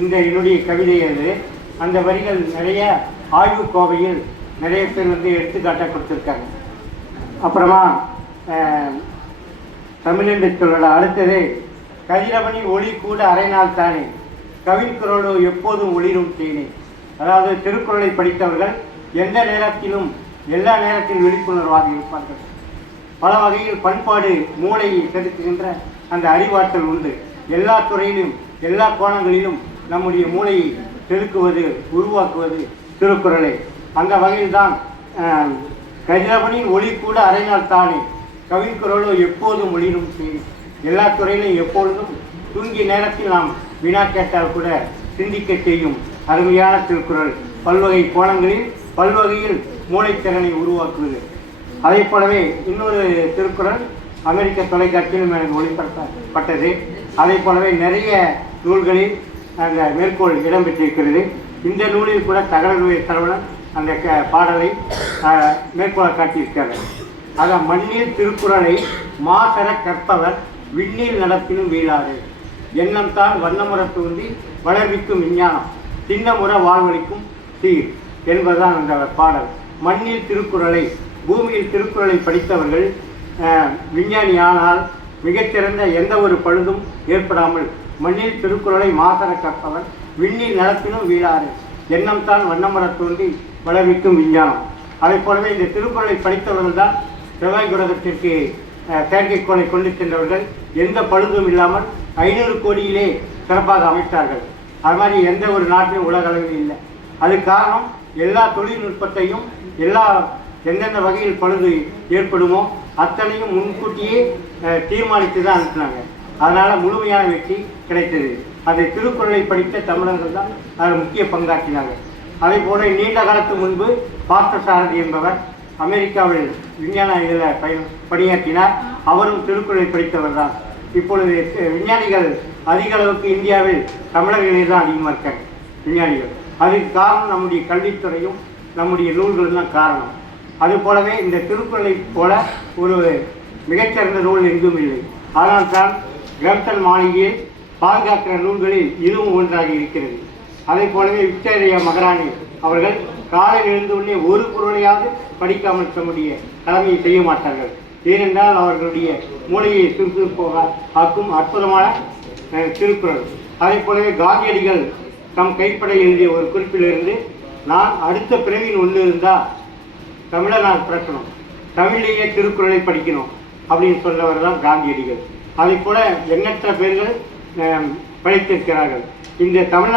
இந்த என்னுடைய கவிதை அது. அந்த வரிகள் நிறைய ஆய்வு கோவையில் நிறைய பேர் எடுத்துக்காட்டாக கொடுத்துருக்காங்க. அப்புறமா தமிழென்று சொல்லோட அடுத்தது கதிரவனி ஒளி கூட அரை நாள் தானே கவிக்குரலோ எப்போதும் ஒளிரும் தேனே. அதாவது திருக்குறளை படித்தவர்கள் எந்த நேரத்திலும் எல்லா நேரத்திலும் விழிப்புணர்வாக இருப்பார்கள். பல வகையில் பண்பாடு மூளையை செலுத்துகின்ற அந்த அறிவாற்றல் உண்டு. எல்லா துறையிலும் எல்லா கோணங்களிலும் நம்முடைய மூளையை செலுக்குவது உருவாக்குவது திருக்குறளை. அந்த வகையில் தான் கதிரவனின் ஒளி கூட அரை நாள் தானே கவிக்குரலோ எப்போதும் ஒளிரும் தேனே. எல்லா துறையிலும் எப்பொழுதும் தூங்கிய நேரத்தில் நாம் வினா கேட்டால் கூட சிந்திக்க செய்யும் அருமையான திருக்குறள். பல்வகை கோணங்களில் பல்வகையில் மூளைத்திறனை உருவாக்குவது. அதே போலவே இன்னொரு திருக்குறள் அமெரிக்க தொலைக்காட்சியிலும் எனக்கு ஒளிபரப்பப்பட்டது. அதே போலவே நிறைய நூல்களில் அந்த மேற்கோள் இடம்பெற்றிருக்கிறது. இந்த நூலில் கூட தகவல் தலைவன் அந்த பாடலை மேற்கோளை காட்டியிருக்கிறார். அதான் மண்ணில் திருக்குறளை மாசர கற்பவர் விண்ணில் நடப்பினும் வீழாது. எண்ணம் தான் வண்ணமுற தோன்றி வளர்விக்கும் விஞ்ஞானம் சின்னமுற வாழ்வழிக்கும் சீர் என்பதுதான் அந்த பாடல். மண்ணில் திருக்குறளை பூமியில் திருக்குறளை படித்தவர்கள் விஞ்ஞானி ஆனால் மிகச்சிறந்த எந்த ஒரு பழுதும் ஏற்படாமல் மண்ணில் திருக்குறளை மாசர கற்பவர் விண்ணில் நடப்பினும் வீழாது. எண்ணம் தான் வண்ணமுற தோன்றி வளர்விக்கும் விஞ்ஞானம். அதை போலவே இந்த திருக்குறளை படித்தவர்கள் தான் செவ்வாய் கிரகத்திற்கு செயற்கைக்கோளை கொண்டு சென்றவர்கள் எந்த பழுதும் இல்லாமல் 500 கோடியிலே சிறப்பாக அமைத்தார்கள். அது மாதிரி எந்த ஒரு நாட்டிலும் உலக அளவில் இல்லை. அதுக்கு காரணம் எல்லா தொழில்நுட்பத்தையும் எந்தெந்த வகையில் பழுது ஏற்படுமோ அத்தனையும் முன்கூட்டியே தீர்மானித்து தான் அனுப்பினாங்க. அதனால் முழுமையான வெற்றி கிடைத்தது. அதை திருக்குறளை படித்த தமிழர்கள் தான் அதில் முக்கிய பங்காற்றினாங்க. அதே போல நீண்ட காலத்து முன்பு பார்த்தசாரதி என்பவர் அமெரிக்காவில் விஞ்ஞான இதில் பணியாற்றினார். அவரும் திருக்குறளை படித்தவர் தான். இப்பொழுது விஞ்ஞானிகள் அதிக அளவுக்கு இந்தியாவில் தமிழர்களே தான் அதிகமாக இருக்காங்க விஞ்ஞானிகள். அதுக்கு காரணம் நம்முடைய கல்வித்துறையும் நம்முடைய நூல்களும் தான் காரணம். அதுபோலவே இந்த திருக்குறளை போல ஒரு மிகச்சிறந்த நூல் எங்கும் இல்லை. ஆனால் தான் கிரம்டன் மாளிகையை பாதுகாக்கிற நூல்களில் இதுவும் ஒன்றாக இருக்கிறது. அதே போலவே விக்டோரியா மகாராணி அவர்கள் காலையில் எழுந்தவுடனே ஒரு குறளையாவது படிக்காமல் தம்முடைய கடமையை செய்ய மாட்டார்கள். ஏனென்றால் அவர்களுடைய மூளையை சுறுசுறுப்பாக ஆக்கும் அற்புதமான திருக்குறள். அதே போலவே காந்தியடிகள் தம் கைப்பட எழுதிய ஒரு குறிப்பிலிருந்து நான் அடுத்த பிறவியில் ஒன்று இருந்தால் தமிழை நான் பிறக்கணும், தமிழிலேயே திருக்குறளை படிக்கணும் அப்படின்னு சொன்னவர் தான் காந்தியடிகள். அதை போல எண்ணற்ற பேர்கள் படித்திருக்கிறார்கள். இந்த தமிழ்